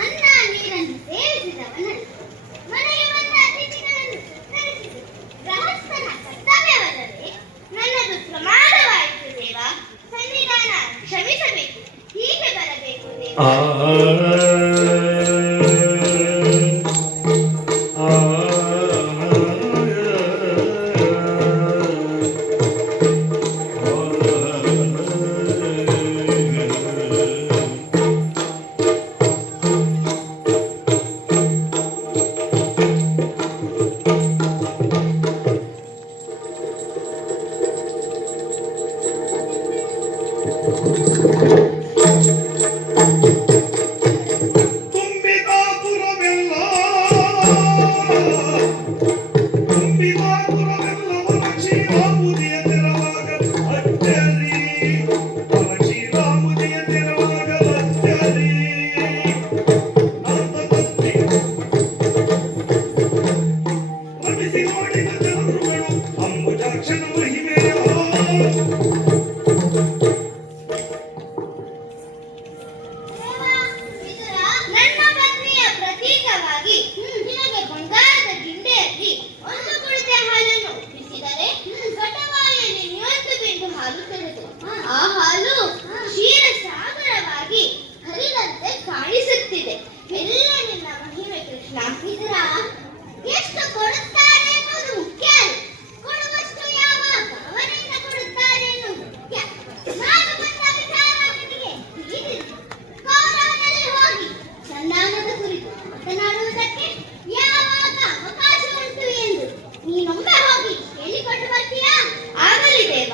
ಅನ್ನ ನೀರನ್ನು ಸೇವಿಸಿದವನಲ್ಲ. ಮನೆಗೆ ಬಂದ ಅತಿಥಿಗಳನ್ನು ಸತ್ಕರಿಸಿದೆ. ಗೃಹಸ್ಥನ ಕರ್ತವ್ಯವಲ್ಲದೆ ನನ್ನದು ಪ್ರಮಾದವಾಯಿತು ದೇವ. ಸನ್ನಿಧಾನ ಕ್ಷಮಿಸಬೇಕು, ಹೀಗೆ ಬರಬೇಕು ದೇವ. ಆ ಹಾಲು ಕ್ಷೀರ ಸಾಗರವಾಗಿ ಹರಿದಂತೆ ಕಾಣಿಸುತ್ತಿದೆ. ಎಲ್ಲ ನಿನ್ನ ಮಹಿಮೆ ಕೃಷ್ಣ. ಇದರ ಎಷ್ಟು ಕೊಡುತ್ತಾರೆ ಎನ್ನುವುದು ಮುಖ್ಯ ಅಲ್ಲ, ಕೊಡುವಷ್ಟು ಯಾವ ಭಾವನೆಯಿಂದ ಕೊಡುತ್ತಾರೆ ಎನ್ನುವುದು ಮುಖ್ಯ. ನಾನು ಬಂದ ವಿಚಾರ ನಿನಗೆ ತಿಳಿದಿದೆ. ಕೌರವನಲ್ಲಿ ಹೋಗಿ ಸಂಧಾನದ ಕುರಿತು ಮಾತನಾಡುವುದಕ್ಕೆ ಯಾವಾಗ ಅವಕಾಶ ಉಂಟು ಎಂದು ನೀನೊಮ್ಮೆ ಹೋಗಿ ಹೇಳಿಕೊಂಡು ಬರ್ತೀಯಾ? ಆಗಲಿ ದೇವ.